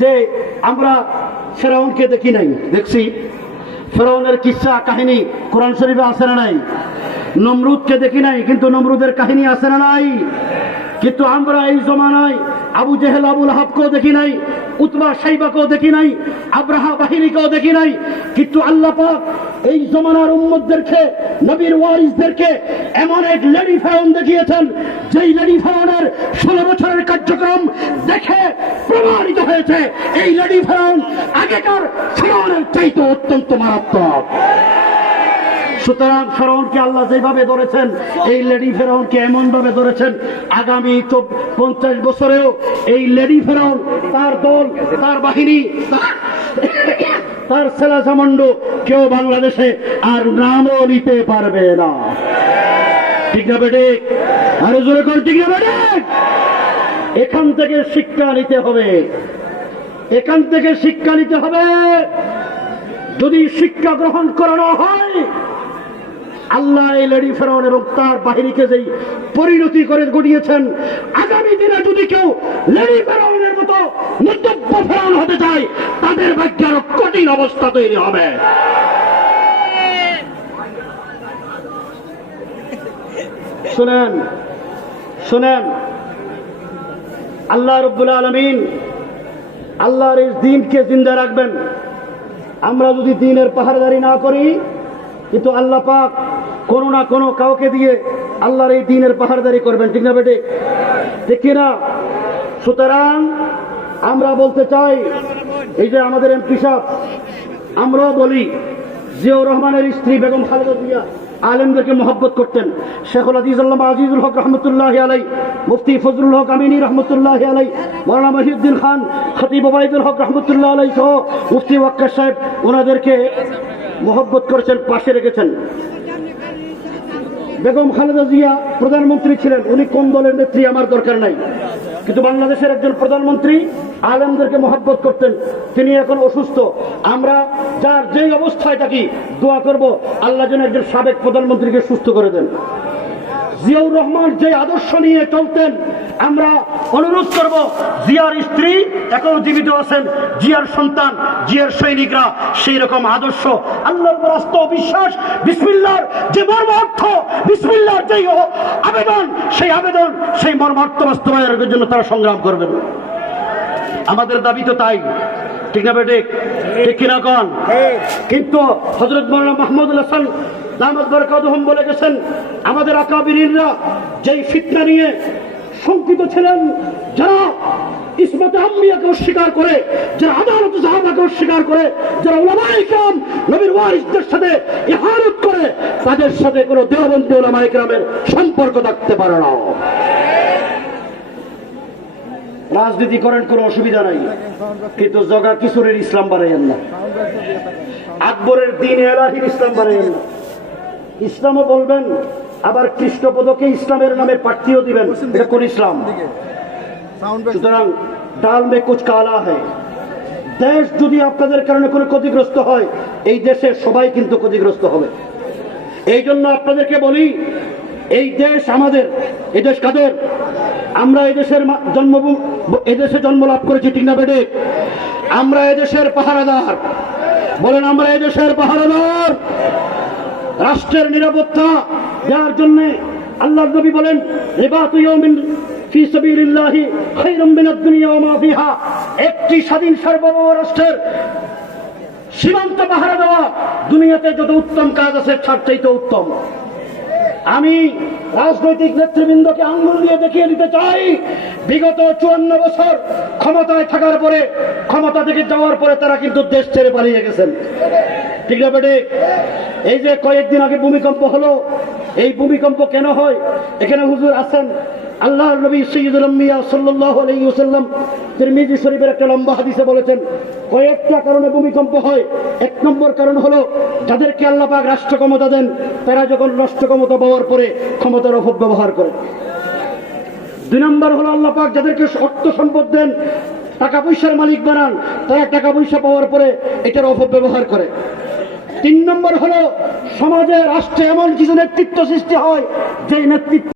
যে আমরা ফেরাউনকে দেখি নাই, দেখছি ফেরাউনের কিসসা কাহিনী কোরআন শরীফে আছে না নাই? নমরুদকে দেখি নাই, কিন্তু নমরুদের কাহিনী আছে না নাই? কিন্তু আমরা এই জমানায় আবু জেহেল আবুল আহাবকেও দেখি নাই, উতবা সাইবাকেও দেখি নাই, আব্রাহা বাহিনীকেও দেখি নাই। কিন্তু আল্লাহ পাক এই জমানার উম্মতদেরকে, নবীর ওয়ারিসদেরকে এমন এক লেডি ফেরাউন দেখিয়েছেন, যেই লেডি ফেরাউনের 16 বছরের কার্যক্রম দেখে প্রমাণিত হয়েছে এই লেডি ফেরাউন আগেকার ফেরাউনের চাইতে অত্যন্ত মারাত্মক। সুতরাং ফেরাউনকে আল্লাহ যেভাবে ধরেছেন, এই লেডি ফেরাউনকে এমন ভাবে ধরেছেন, আগামী 50 বছরেও এই লেডি ফেরাউন, তার দল, তার বাহিনী, তার ছেলা সামণ্ড কেউ বাংলাদেশে আর নামও নিতে পারবে না। ঠিক না বেটে? আরো জোরে করে ঠিক না বেটে? এখান থেকে শিক্ষা নিতে হবে, এখান থেকে শিক্ষা নিতে হবে। যদি শিক্ষা গ্রহণ করানো হয়, আল্লাহ এই লেডি ফেরাউন এবং তার বাহিনীকে যেই পরিণতি করে গড়িয়েছেন, আগামী দিনে যদি কেউ লেডি ফেরাউনের মতো নির্দব্য ফেরাউন হতে চায়, তাদের ভাগ্যে আরো কঠিন অবস্থা তৈরি হবে। শুনেন শুনেন, আল্লাহ রাব্বুল আলামিন আল্লাহর এই দ্বীনকে জিন্দা রাখবেন। আমরা যদি দ্বীনের পাহারাদারি না করি, কিন্তু আল্লাহ পাক কোনো না কোনো কাউকে দিয়ে আল্লাহর এই দ্বীনের পাহারাদারি করবেন। ঠিক না বেটে? ঠিক না? সুতরাং আমরা বলতে চাই, এই যে আমাদের এমপি সাহেব, আমরাও বলি, জিয়াউর রহমানের স্ত্রী বেগম খালেদা জিয়া আলেমদেরকে মহব্বত করতেন। শেখুল হাদিস আল্লামা আজিজুল হক রহমতুল্লাহি আলাইহি, মুফতি ফজলুল হক আমিনী রহমতুল্লাহি আলাইহি, মাওলানা মহিউদ্দিন খান, খতিব ওবাইদুল হক রহমতুল্লাহ আলাইহি সহ মুফতি ওয়াক্কাস সাহেব ওনাদেরকে মহব্বত করেছেন, পাশে রেখেছেন। বেগম খালেদা জিয়া প্রধানমন্ত্রী ছিলেন, উনি কোন দলের নেত্রী আমার দরকার নাই, কিন্তু বাংলাদেশের একজন প্রধানমন্ত্রী আলেমদেরকে মহব্বত করতেন। তিনি এখন অসুস্থ। আমরা যার যেই অবস্থায় থাকি দোয়া করব, আল্লাহ যেন একজন সাবেক প্রধানমন্ত্রীকে সুস্থ করে দেন। জিয়াউর রহমান যে আদর্শ নিয়ে চলতেন, আমরা অনুরোধ করব, জিয়ার স্ত্রী এখনো জীবিত আছেন, জিয়ার সন্তান, জিয়ার সৈনিকরা সেই রকম আদর্শ, আল্লাহর উপর আস্থা ও বিশ্বাস, বিসমিল্লাহর যে মর্মার্থ, বিসমিল্লাহর যেই আবেদন, সেই মর্মার্থ বাস্তবায়নের জন্য তারা সংগ্রাম করবেন। আমাদের দাবি তো তাই। ঠিক না বেটে? ঠিক কিনা কন? কিন্তু হযরত মাওলানা মাহমুদুল হাসান দামাত বরকাতুহুম বলে গেছেন, আমাদের আকাবিরিনরা যেই ফিতনা নিয়ে শঙ্কিত ছিলেন, যারা ইসমতে আম্বিয়াকে অস্বীকার করে, যারা আদালত সাহাবাকে অস্বীকার করে, যারা উলামায়ে কিরাম নবীর ওয়ারিসদের সাথে ইহানত করে, তাদের সাথে কোনো দেওবন্দি উলামায়ে কিরামের সম্পর্ক থাকতে পারে না। রাজনীতি করেন, কোনো অসুবিধা নাই, কিন্তু জগা কিশোরের ইসলাম বাড়াইয়েন না, আকবরের দ্বীন এলাহির ইসলাম বাড়াইয়েন না। ইসলামও বলবেন, আবার খ্রিস্টপদকে ইসলামের নামে প্রার্থীও দিবেন, এটা কোন ইসলাম? সুতরাং ডাল মে কুছ কালা হয়। দেশ যদি আপনাদের কারণে কোনো ক্ষতিগ্রস্ত হয়, এই দেশে সবাই কিন্তু ক্ষতিগ্রস্ত হবে। এই জন্য আপনাদেরকে বলি, এই দেশ আমাদের, এই দেশ কাদের? আমরা এদেশের জন্মভূমি, এদেশে জন্ম লাভ করেছি। ঠিক না বেটে? আমরা এদেশের পাহারাদার। বলেন, আমরা এদেশের পাহারাদার। রাষ্ট্রের নিরাপত্তা দেওয়ার জন্য আল্লাহর নবী বলেন, রিবাতু ইয়াউমিন ফি সাবিলিল্লাহি খায়রুম মিনাদ দুনিয়া ওয়া মা ফিহা। একটি স্বাধীন সার্বভৌম রাষ্ট্রের সীমান্ত পাহারা দেওয়া দুনিয়াতে যত উত্তম কাজ আছে তার চাইতে উত্তম। আমি রাজনৈতিক নেতৃবৃন্দকে আঙ্গুল দিয়ে দেখিয়ে দিতে চাই, বিগত 54 বছর ক্ষমতায় থাকার পরে, ক্ষমতা থেকে যাওয়ার পরে তারা কিন্তু দেশ ছেড়ে পালিয়ে গেছেন। ঠিক না বেটে? এই যে কয়েকদিন আগে ভূমিকম্প হলো, এই ভূমিকম্প কেন হয়? এখানে হুজুর আছেন, আল্লাহর নবী সাইয়্যিদুল আম্বিয়া সাল্লাল্লাহু আলাইহি ওয়াসাল্লাম তিরমিজি শরীফের একটা লম্বা হাদিসে বলেছেন, কয়েকটা কারণে ভূমিকম্প হয়। 1 নম্বর কারণ হলো, যাদেরকে আল্লাহ পাক রাষ্ট্র ক্ষমতা দেন, তারা যখন রাষ্ট্র ক্ষমতা পাওয়ার পরে ক্ষমতার অপব্যবহার করে। 2 নম্বর হলো, আল্লাহ পাক যাদেরকে অর্থ সম্পদ দেন, টাকা পয়সার মালিক বানান, তারা টাকা পয়সা পাওয়ার পরে এটার অপব্যবহার করে। 3 নম্বর হলো, সমাজে রাষ্ট্রে এমন কিছু নেতৃত্ব সৃষ্টি হয়, যে নেতৃত্ব